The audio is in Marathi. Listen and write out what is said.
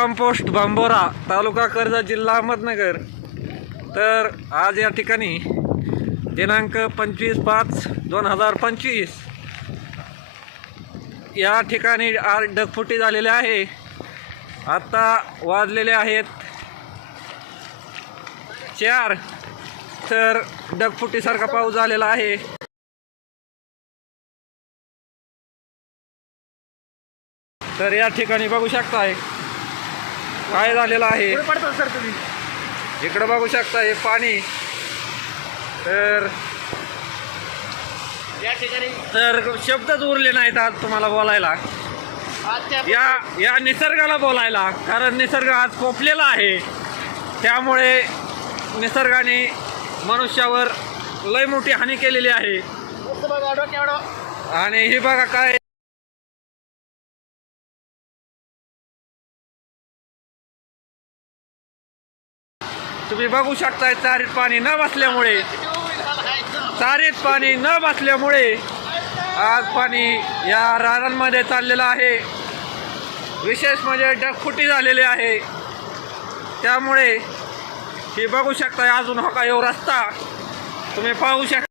मुक्काम पोस्ट बांबोरा, तालुका कर्जत, जिल्हा अहमदनगर। तर आज या ठिकाणी दिनांक 25/5/2025 या ठिकाणी आज ढगफुटी झालेली आहे। आता वाजलेले आहेत 4। तर ढगफुटीसारखा पाऊस झालेला आहे। तर या ठिकाणी बघू शकताय काय झालेलं आहे। इकडे बघू शकताय पाणी। तर या ठिकाणी शब्दच उरले नाहीत आज तुम्हाला बोलायला, या निसर्गाला बोलायला, कारण निसर्ग आज कोपलेला आहे। त्यामुळे निसर्गाने मनुष्यावर लय मोठी हानी केलेली आहे। आणि हे बघा काय तुम्ही बघू शकताय, चारीत पाणी न बसल्यामुळे आज पाणी या रानांमध्ये चाललेलं आहे। विशेष म्हणजे ढगफुटी झालेली आहे। त्यामुळे हे बघू शकताय, अजून हा काय रस्ता तुम्ही पाहू शकता।